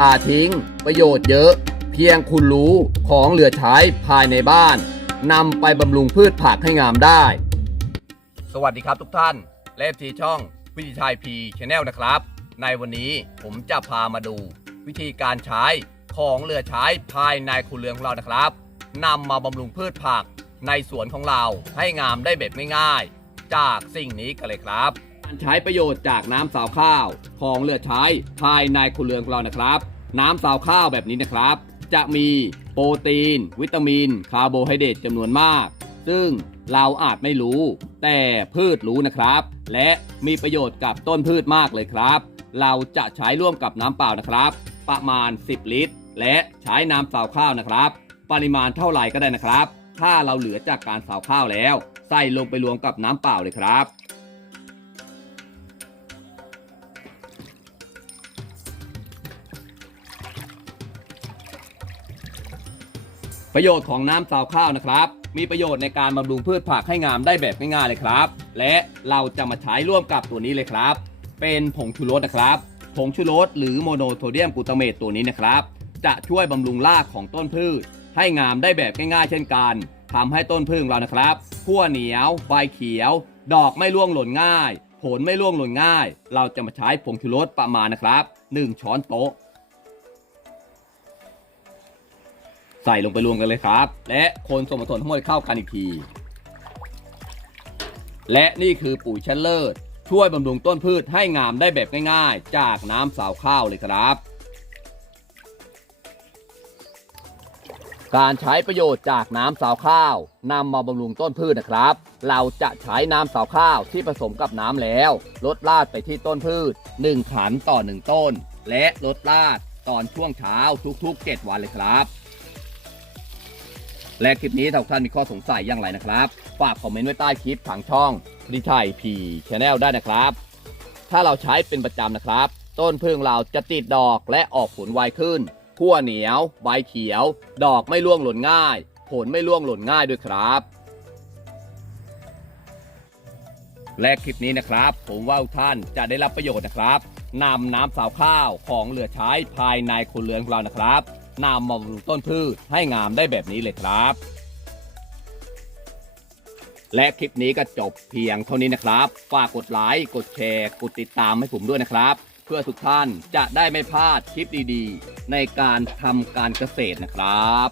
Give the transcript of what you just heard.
อย่าทิ้ง ประโยชน์เยอะ เพียงคุณรู้ของเหลือใช้ภายในบ้านนำไปบำรุงพืชผักให้งามได้ สวัสดีครับทุกท่าน และทีช่องวิธีชัยพีชแนลนะครับ ในวันนี้ผมจะพามาดู วิธีการใช้ของเหลือใช้ภายในครัวเรือนของเรานะครับนำมาบำรุงพืชผักในสวนของเราให้งามได้แบบง่ายๆ จากสิ่งนี้กันเลยครับ การใช้ประโยชน์จากน้ำสาวข้าว ของเหลือใช้ภายในครัวเรือนของเรานะครับ น้ำสาวข้าวแบบนี้นะครับ จะมีโปรตีน วิตามิน คาร์โบไฮเดรตจำนวนมาก ซึ่งเราอาจไม่รู้ แต่พืชรู้นะครับ และมีประโยชน์กับต้นพืชมากเลยครับ เราจะใช้ร่วมกับน้ำเปล่านะครับ ประมาณ 10 ลิตร และใช้น้ำสาวข้าวนะครับ ปริมาณเท่าไหร่ก็ได้นะครับ ถ้าเราเหลือจากการสาวข้าวแล้ว ใส่ลงไปรวมกับน้ำเปล่าเลยครับ ประโยชน์ของน้ำสาวข้าวนะครับ มีประโยชน์ในการบำรุงพืชผักให้งามได้แบบง่ายๆเลยครับ และเราจะมาใช้ร่วมกับตัวนี้เลยครับ เป็นผงชูรสนะครับ ผงชูรสหรือโมโนโซเดียมกลูตาเมตตัวนี้นะครับ จะช่วยบำรุงรากของต้นพืช ให้งามได้แบบง่ายๆ เช่นกันทำให้ต้นพืชเรานะครับขั้วเหนียวใบเขียว ดอกไม่ร่วงหล่นง่าย ผลไม่ร่วงหล่นง่าย เราจะมาใช้ผงชูรสประมาณนะครับ 1 ช้อนโต๊ะ ใส่ลงไปรวมกันเลยครับ และคนส่วนผสมทั้งหมดเข้ากันอีกที และนี่คือปุ๋ยชั้นเลิศช่วยบำรุงต้นพืชให้งามได้แบบง่ายๆ จากน้ำสาวข้าวเลยครับ การใช้ประโยชน์จากน้ำสาวข้าวนำมาบำรุงต้นพืชนะครับ เราจะใช้น้ำสาวข้าวที่ผสมกับน้ำแล้วลดราดไปที่ต้นพืช 1 ขันต่อ 1 ต้น และลดราดตอนช่วงเช้าทุกๆ 7 วันเลยครับ และคลิปนี้ถ้าท่านมีข้อสงสัยอย่างไรนะครับ ฝากคอมเมนต์ไว้ใต้คลิปทางช่องดิชัยพีชแนลได้นะครับ ถ้าเราใช้เป็นประจำนะครับ ต้นพึ่งเราจะติดดอกและออกผลไวขึ้นขั้วเหนียว ใบเขียว ดอกไม่ร่วงหล่นง่าย ผลไม่ร่วงหล่นง่ายด้วยครับ และคลิปนี้นะครับ ผมว่าท่านจะได้รับประโยชน์นะครับนำน้ำสาวข้าวของเหลือใช้ภายในครัวเรือนของเรานะครับ นำมาบำรุงต้นพืชให้งามได้แบบนี้เลยครับ และคลิปนี้ก็จบเพียงเท่านี้นะครับ ฝากกดไลค์ กดแชร์ กดติดตามให้ผมด้วยนะครับ เพื่อทุกท่านจะได้ไม่พลาดคลิปดีๆ ในการทำการเกษตรนะครับ